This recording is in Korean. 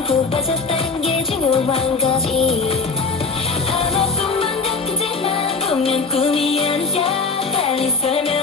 넌 푹 빠졌다는 게 중요한 거지. 아마 꿈만 같겠지만 분명 꿈이 아니야. 달리 설명